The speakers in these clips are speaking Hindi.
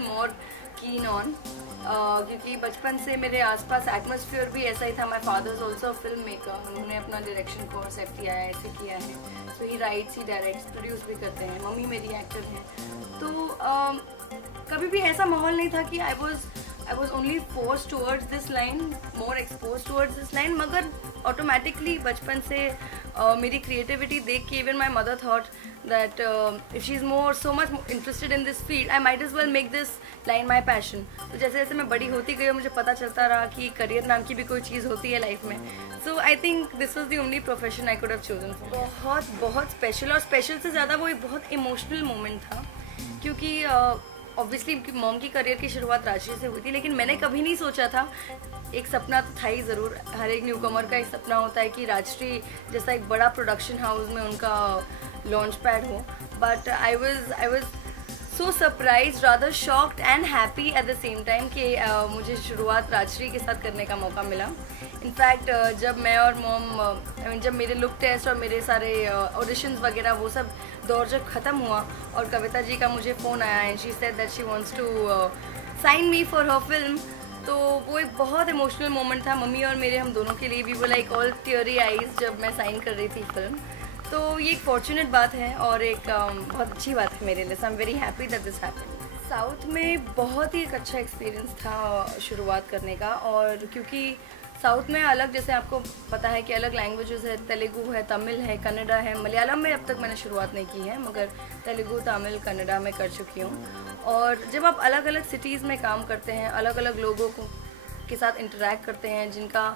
मोर कीन ऑन, क्योंकि बचपन से मेरे आसपास एटमॉस्फेयर भी ऐसा ही था. My father is also film maker, उन्होंने अपना डायरेक्शन कोर्स किया है, ऐसे किया है. So he writes, he directs, produce भी करते हैं. मम्मी मेरी एक्टर हैं. तो कभी भी ऐसा माहौल नहीं था कि I was only force towards this line, more expose towards this line. मगर ऑटोमेटिकली बचपन से मेरी क्रिएटिविटी देख के even my mother thought that if she is so much interested in this field, I might as well make this line my passion. तो जैसे जैसे मैं बड़ी होती गई मुझे पता चलता रहा कि करियर नाम की भी कोई चीज़ होती है लाइफ में. So I think this was the only profession I could have chosen for. बहुत बहुत स्पेशल, और स्पेशल से ज़्यादा वो एक बहुत इमोशनल मोमेंट था, क्योंकि ऑब्वियसली मॉम की करियर की शुरुआत राजश्री से हुई थी, लेकिन मैंने कभी नहीं सोचा था. एक सपना तो था ही ज़रूर, हर एक न्यूकमर का एक सपना होता है कि राजश्री जैसा एक बड़ा प्रोडक्शन हाउस में उनका लॉन्च पैड हो. But I was so surprise, rather shocked and happy at the same time कि मुझे शुरुआत राजश्री के साथ करने का मौका मिला. इनफैक्ट जब मैं और मॉम जब मेरे लुक टेस्ट और मेरे सारे ऑडिशंस वगैरह वो सब दौर जब ख़त्म हुआ और कविता जी का मुझे फ़ोन आया and she said that she wants to sign me for her film, तो वो एक बहुत इमोशनल मोमेंट था मम्मी और मेरे, हम दोनों के लिए भी. वो लाइक ऑल टीयरी आइज जब मैं साइन कर रही थी फिल्म. तो ये एक फॉर्चुनेट बात है और एक बहुत अच्छी बात है मेरे लिए. So I am very happy that this happened. South में बहुत ही एक अच्छा एक्सपीरियंस था शुरुआत करने का, और क्योंकि साउथ में अलग, जैसे आपको पता है कि अलग लैंग्वेजेस है, तेलुगु है, तमिल है, कन्नड़ा है, मलयालम में अब तक मैंने शुरुआत नहीं की है, मगर तेलुगु, तमिल, कन्नड़ा में कर चुकी हूँ. और जब आप अलग अलग सिटीज़ में काम करते हैं, अलग अलग लोगों को के साथ इंटरेक्ट करते हैं जिनका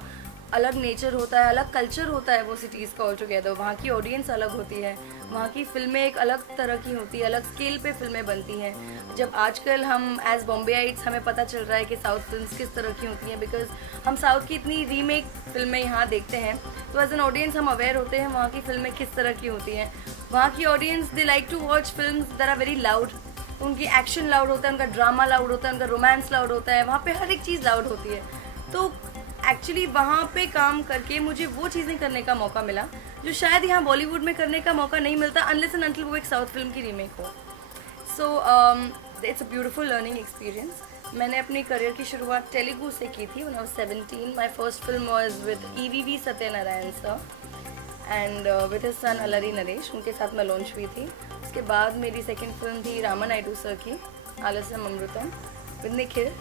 अलग नेचर होता है, अलग कल्चर होता है वो सिटीज़ का ऑल टुगेदर, वहाँ की ऑडियंस अलग होती है, वहाँ की फिल्में एक अलग तरह की होती है, अलग स्केल पे फिल्में बनती हैं. जब आजकल हम एज बॉम्बेइट्स हमें पता चल रहा है कि साउथ फिल्म्स किस तरह की होती हैं, बिकॉज हम साउथ की इतनी रीमेक फिल्में यहाँ देखते हैं, तो एज एन ऑडियंस हम अवेयर होते हैं वहाँ की फिल्में किस तरह की होती हैं. वहाँ की audience they like to watch films that are very loud. उनकी एक्शन लाउड होता है, उनका ड्रामा लाउड होता है, उनका रोमांस लाउड होता है, वहाँ पे हर एक चीज़ लाउड होती है. तो एक्चुअली वहाँ पे काम करके मुझे वो चीज़ें करने का मौका मिला जो शायद यहाँ बॉलीवुड में करने का मौका नहीं मिलता अनलेस एंड अनटिल वो एक साउथ फिल्म की रीमेक हो. So it's a beautiful learning experience. मैंने अपनी करियर की शुरुआत तेलुगु से की थी when I was 17. My first film was with EVV Satyanarayana sir and with his son Allari Naresh, उनके साथ मैं लॉन्च हुई थी. उसके बाद मेरी सेकेंड फिल्म थी रामा नायडू सर की Aalasyam Amrutham with Nikhil.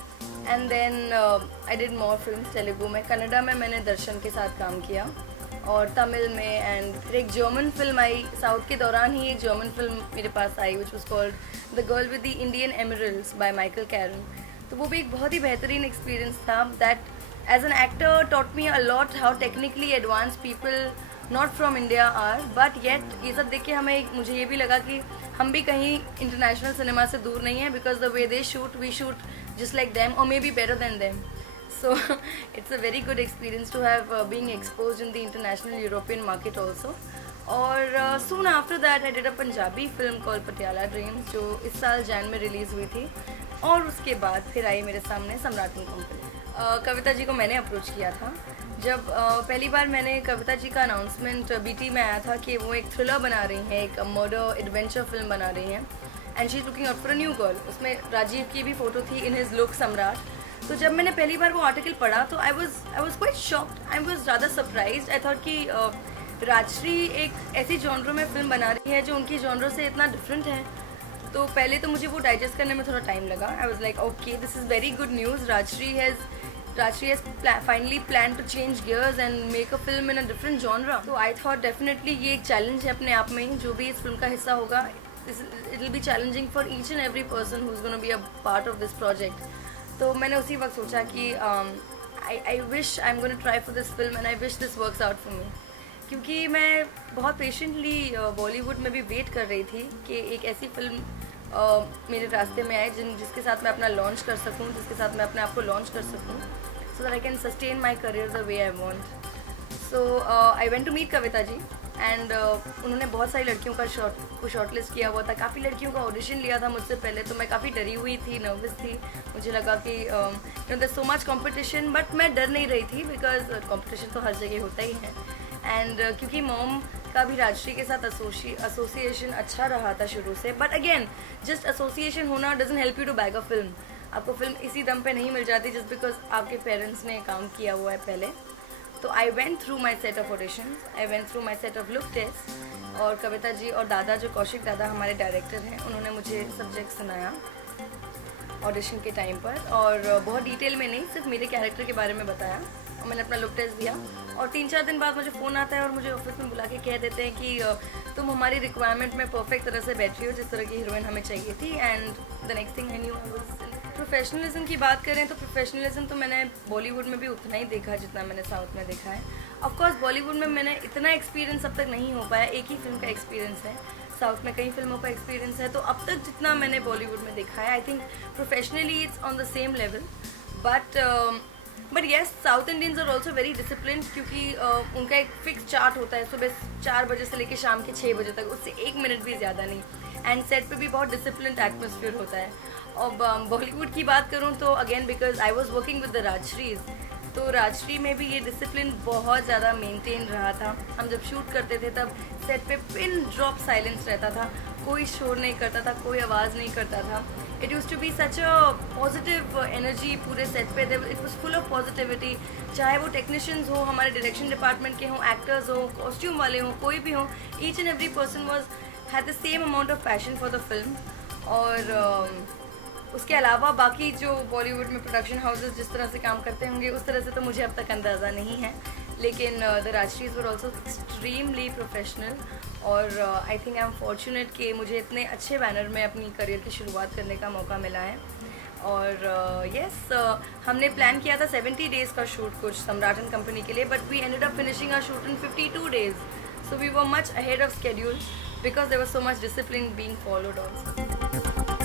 And then I did more film Telugu में. कन्नड़ा में मैंने दर्शन के साथ काम किया, और तमिल में, एंड फिर एक जर्मन फिल्म आई साउथ के दौरान ही. एक जर्मन फिल्म मेरे पास आई which was called the girl with the Indian emeralds by Michael Karen. तो वो भी एक बहुत ही बेहतरीन एक्सपीरियंस था. That as an actor taught me a lot how technically advance people not from India are, but yet ये सब देख के मुझे ये भी लगा कि हम भी कहीं इंटरनेशनल सिनेमा से दूर नहीं है, because the way they shoot we shoot just like them or maybe better than them. So it's a very good experience to have being exposed in the international European market also. और soon after that I did a Punjabi film called Patiala Dreams जो इस साल जैन में रिलीज़ हुई थी. और उसके बाद फिर आई मेरे सामने सम्राट एंड कंपनी. कविता जी को मैंने अप्रोच किया था जब पहली बार मैंने कविता जी का अनाउंसमेंट BT में आया था कि वो एक थ्रिलर बना रही हैं, एक मर्डर एडवेंचर फिल्म बना रही हैं, and she is looking out for a new girl. उसमें राजीव की भी फ़ोटो थी इन हिज लुक सम्राट. तो जब मैंने पहली बार वो आर्टिकल पढ़ा तो I was quite shocked, I was ज़्यादा सरप्राइज्ड. आई थॉट कि राजश्री एक ऐसी जॉनर में फिल्म बना रही है जो उनकी जॉनर से इतना डिफरेंट है. तो पहले तो मुझे वो डाइजेस्ट करने में थोड़ा टाइम लगा. I was like okay, this is very good news. Rajshri has finally planned to change gears and make a film in a different genre. So I thought definitely ये एक चैलेंज है अपने आप में. जो भी इस फिल्म का हिस्सा होगा, it will be challenging for each and every person who's going to be a part of this project. तो मैंने उसी वक्त सोचा कि I wish I'm going to try for this film and I wish this works out for me. क्योंकि मैं बहुत पेशेंटली बॉलीवुड में भी वेट कर रही थी कि एक ऐसी फिल्म मेरे रास्ते में आए जिसके साथ मैं अपना लॉन्च कर सकूं, जिसके साथ मैं अपने आप को लॉन्च कर सकूं, so that I can sustain my career the way I want. So I went to meet Kavita ji and उन्होंने बहुत सारी लड़कियों का शॉर्ट लिस्ट किया हुआ था. काफ़ी लड़कियों का ऑडिशन लिया था मुझसे पहले, तो मैं काफ़ी डरी हुई थी, नर्वस थी. मुझे लगा कि there so much competition, but मैं डर नहीं रही थी बिकॉज कॉम्पिटिशन तो हर जगह होता ही है. एंड क्योंकि मॉम का भी राजश्री के साथ एसोसिएशन अच्छा रहा था शुरू से, बट अगेन जस्ट एसोसिएशन होना doesn't help you to back a film. आपको फिल्म इसी दम पे नहीं मिल जाती जस्ट बिकॉज आपके पेरेंट्स ने काम किया हुआ है पहले। तो I went through my set of audition, I went through my set of look test, और कविता जी और दादा, जो कौशिक दादा हमारे डायरेक्टर हैं, उन्होंने मुझे सब्जेक्ट सुनाया ऑडिशन के टाइम पर, और बहुत डिटेल में नहीं, सिर्फ मेरे कैरेक्टर के बारे में बताया, और मैंने अपना लुक टेस्ट दिया। और 3-4 दिन बाद मुझे फ़ोन आता है और मुझे ऑफिस में बुला के कह देते हैं कि तुम हमारी रिक्वायरमेंट में परफेक्ट तरह से बैठी हो, जिस तरह की हीरोइन हमें चाहिए थी। And the next thing I knew I was. Professionalism की बात करें तो प्रोफेशनलिज्म तो मैंने बॉलीवुड में भी उतना ही देखा जितना मैंने साउथ में देखा है। ऑफकोर्स बॉलीवुड में मैंने इतना एक्सपीरियंस अब तक नहीं हो पाया, एक ही फिल्म का एक्सपीरियंस है, साउथ में कई फिल्मों का एक्सपीरियंस है। तो अब तक जितना मैंने बॉलीवुड में देखा है, I think professionally it's on the same level, but yes South Indians are also very discipline, क्योंकि उनका एक फिक्स चार्ट होता है, सुबह 4 बजे से लेकर शाम के 6 बजे तक, उससे 1 मिनट भी ज़्यादा नहीं। एंड सेट पे भी बहुत डिसिप्लिन एटमोसफियर होता है। और बॉलीवुड की बात करूँ तो again because I was working with the Rajshris, तो राजश्री में भी ये डिसिप्लिन बहुत ज़्यादा मेंटेन रहा था। हम जब शूट करते थे तब सेट पे पिन ड्रॉप साइलेंस रहता था, कोई शोर नहीं करता था, कोई आवाज़ नहीं करता था। It use to be such a positive energy पूरे सेट पे, it was full of positivity. चाहे वो टेक्नीशियंस हो, हमारे डायरेक्शन डिपार्टमेंट के हों, एक्टर्स हो, कॉस्ट्यूम वाले हों, कोई भी हो, each and every person was had the same amount of passion for the film. और उसके अलावा बाकी जो बॉलीवुड में प्रोडक्शन हाउसेस जिस तरह से काम करते होंगे उस तरह से तो मुझे अब तक अंदाज़ा नहीं है, लेकिन the Rajshris were also extremely professional. और I think I am fortunate कि मुझे इतने अच्छे बैनर में अपनी करियर की शुरुआत करने का मौका मिला है। और येस हमने प्लान किया था 70 डेज़ का शूट कुछ सम्राट एंड कंपनी के लिए, but we ended up finishing our shoot in 52 days, so we were much ahead of schedule because there was so much discipline being followed also.